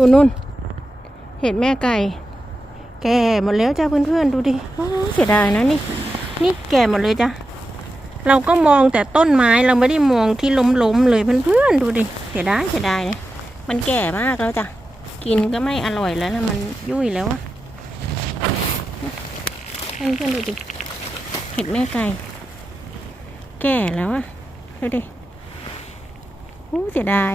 ดูนู่น เห็ดแม่ไก่ แก่หมดแล้วจ้าเพื่อนๆ ดูดิโอ้เสียดายนะนี่ นี่แก่หมดเลยจ้ะเราก็มองแต่ต้นไม้เราไม่ได้มองที่ล้มๆเลยเพื่อนๆ ดูดิเสียดายเสียดายเลยมันแก่มากแล้วจ้ะกินก็ไม่อร่อยแล้วแล้วมันยุ่ยแล้วอะเพื่อนๆดูดิเห็ดแม่ไก่ แก่แล้วอะดูดิโอ้เสียดาย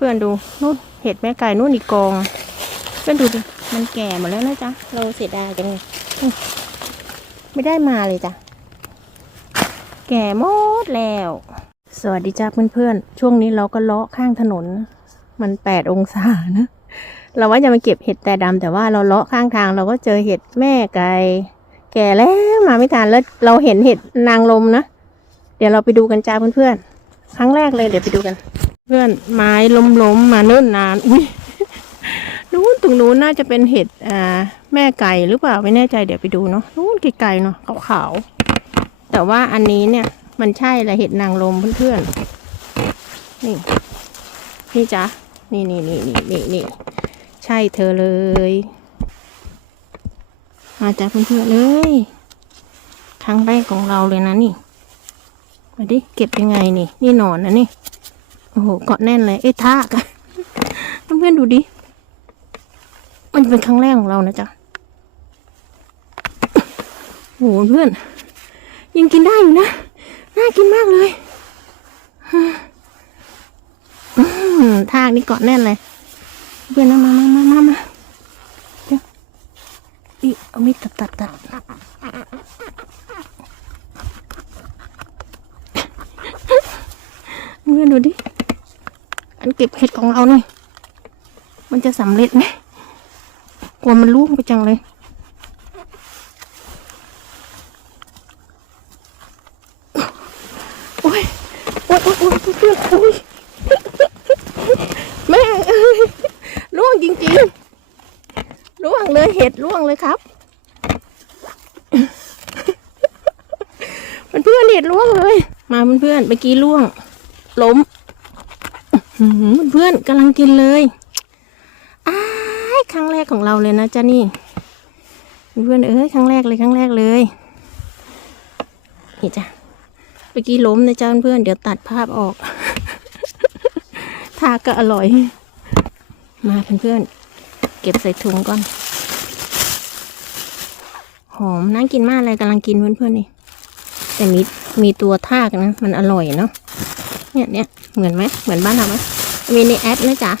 เพื่อนดูนู่นเห็ดแม่ไก่นู่นอีกกอง เพื่อนดูดิมันแก่หมดแล้วนะจ๊ะ เราเสียดายจังเลยไม่ได้มาเลยจ้ะ แก่หมดแล้ว สวัสดีจ้าเพื่อนๆ ช่วงนี้เราก็เลาะข้างถนน มันแปดองศานะ เราว่าจะมาเก็บเห็ดแต่ดำแต่ว่าเราเลาะข้างทางเราก็เจอเห็ดแม่ไก่แก่แล้วมาไม่ทันแล้วเราเห็นเห็ดนางลมนะ เดี๋ยวเราไปดูกันจ้าเพื่อนๆ ครั้งแรกเลยเดี๋ยวไปดูกัน เพื่อนไม้ล้มๆมาเนิ่นนาน อุ้ยนู้นตรงนู้นน่าจะเป็นเห็ดอ่าแม่ไก่หรือเปล่าไม่แน่ใจเดี๋ยวไปดูเนาะนู้นไกลๆเนาะขาวๆแต่ว่าอันนี้เนี่ยมันใช่แหละเห็ดนางลมเพื่อนๆนี่นี่จ้ะนี่นี่นี่นี่นี่นี่ใช่เธอเลยมาจากเพื่อนๆเลยครั้งแรกของเราเลยนะนี่มาดิเก็บยังไงนี่ นี่หนอนนะนี่ โอ้โหเกาะแน่นเลยเอ้ยทากเพื่อนดูดิ มันเป็นครั้งแรกของเรานะจ๊ะโอ้โหเพื่อน ยังกินได้อยู่นะ น่ากินมากเลยอืมทากนี่เกาะแน่นเลย เพื่อนมามามามามาเดี๋ยวอีเอามีดตัดตัดตัดเพื่อนดูดิันเก็บเห็ดของเรานี่ มันจะสำเร็จไหมกลัวมันล่วงไปจังเลย โอ้ย โอ้ยโอ้ยโอ้ยเพื่อนโอ้ยแม่เอ้ยล่วงจริงๆล่วงเลยเห็ดล่วงเลยครับเพื่อนๆเห็ดล่วงเลย มาเพื่อนๆเมื่อกี้ล่วง ล้ม เพื่อนกำลังกินเลยอ้ายครั้งแรกของเราเลยนะจ๊ะนี่ เพื่อนเอ้ยครั้งแรกเลยครั้งแรกเลยนี่จ้ะเมื่อกี้ล้มนะจ๊ะเพื่อนเดี๋ยวตัดภาพออกทาก็อร่อย มาเพื่อนๆเก็บใส่ถุงก่อน หอมน่ากินมากเลยกำลังกินเพื่อนๆนี่แต่มีมีตัวทากนะ มันอร่อยเนาะ เนี่ยเนี่ยเหมือนไหมเหมือนบ้านเราไหมมีในแอปนะจ๊ะ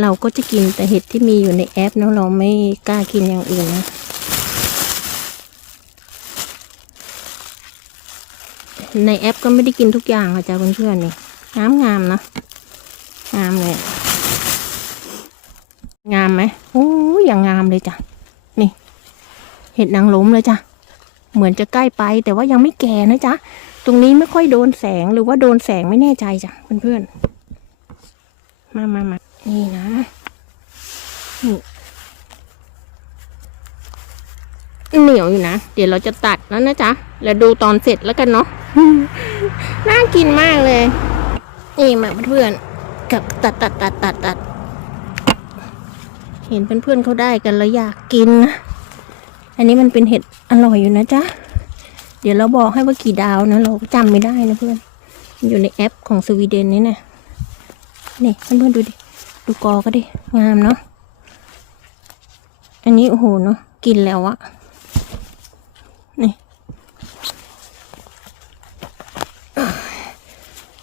เราก็จะกินแต่เห็ดที่มีอยู่ในแอปเนาะเราไม่กล้ากินอย่างอื่นนะในแอปก็ไม่ได้กินทุกอย่างค่ะจ้าเพื่อนๆนี่งามงามนะงามเลยงามไหมโอ้ยอย่างงามเลยจ้ะนี่ เห็ดนางล้มเลยจ้ะเหมือนจะใกล้ไปแต่ว่ายังไม่แก่นะจ๊ะ ตรงนี้ไม่ค่อยโดนแสงหรือว่าโดนแสงไม่แน่ใจจ้ะเพื่อนๆ มามามานี่นะ นี่เหนียวอยู่นะ เดี๋ยวเราจะตัดแล้วนะจ๊ะ แล้วดูตอนเสร็จแล้วกันเนาะ น่ากินมากเลย นี่มาเพื่อนๆ กับตัดตัดตัดตัดตัด เห็นเพื่อนๆเขาได้กันแล้วอยากกินนะ อันนี้มันเป็นเห็ดอร่อยอยู่นะจ๊ะ เดี๋ยวเราบอกให้ว่ากี่ดาวนะเราจำไม่ได้นะเพื่อนมันอยู่ในแอปของสวีเดนนี่นะนี่เพื่อนๆดูดิ ดูกอก็ดิ งามเนาะ อันนี้โอ้โหเนาะ กินแล้วอะนี่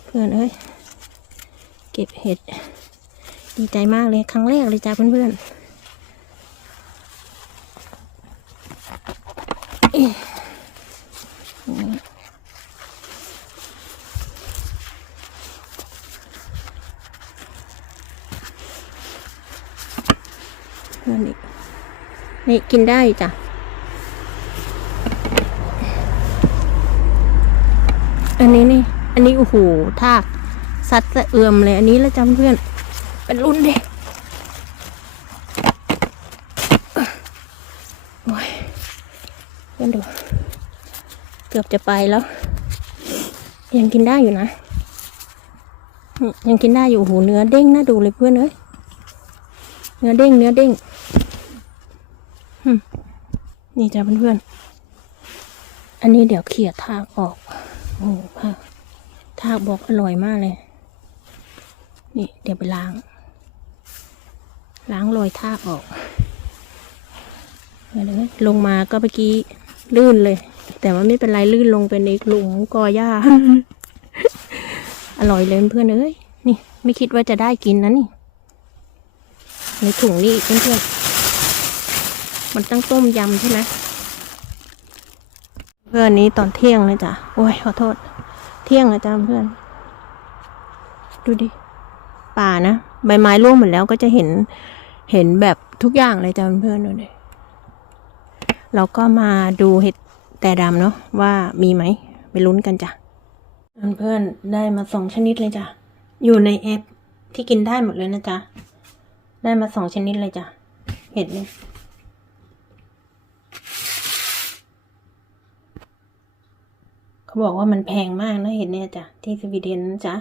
เพื่อนเอ้ย เก็บเห็ด ดีใจมากเลย ครั้งแรกเลยจ้าเพื่อนๆ นี่นี่กินได้จ้ะอันนี้นี่ อันนี้โอ้โหทากสัตว์สะเอือมเลย อันนี้แล้วจำเพื่อน เป็นรุ่นเด็กโอ้ยเพื่อนดู เกือบจะไปแล้ว ยังกินได้อยู่นะ ยังกินได้อยู่โอ้โหเนื้อเด้งน่าดูเลยเพื่อนเอ้ย เนื้อเด้ง เนื้อเด้ง นี่จ้ะเพื่อนๆ อันนี้เดี๋ยวเขี่ยทากออก โอ้โหค่ะทากบอกอร่อยมากเลย นี่เดี๋ยวไปล้าง ล้างโรยทากออกเดี๋ยวนะลงมาก็เมื่อกี้ลื่นเลย แต่ว่าไม่เป็นไรลื่นลงไปในหลุมกอหญ้า อร่อยเลยเพื่อนเอ้ย นี่ ไม่คิดว่าจะได้กินนะนี่ ในถุงนี่เพื่อนๆ มันต้องต้มยำใช่ไหมเพื่อนนี้ตอนเที่ยงเลยจ้ะโอ้ยขอโทษ เที่ยงนะจ้ะเพื่อน ดูดิ ป่านะ ใบไม้ร่วงหมดแล้วก็จะเห็น เห็นแบบทุกอย่างเลยจ้ะเพื่อนดูดิเราก็มาดูเห็ดแต่ดำเนาะว่ามีไหมไปลุ้นกันจ้ะเพื่อนได้มาสองชนิดเลยจ้ะอยู่ในแอปที่กินได้หมดเลยนะจ๊ะได้มาสองชนิดเลยจ้ะเห็ดเนี่ย เขาบอกว่ามันแพงมากนะเห็นเนี่ยจ้ะที่สวีเดนนะจ๊ะ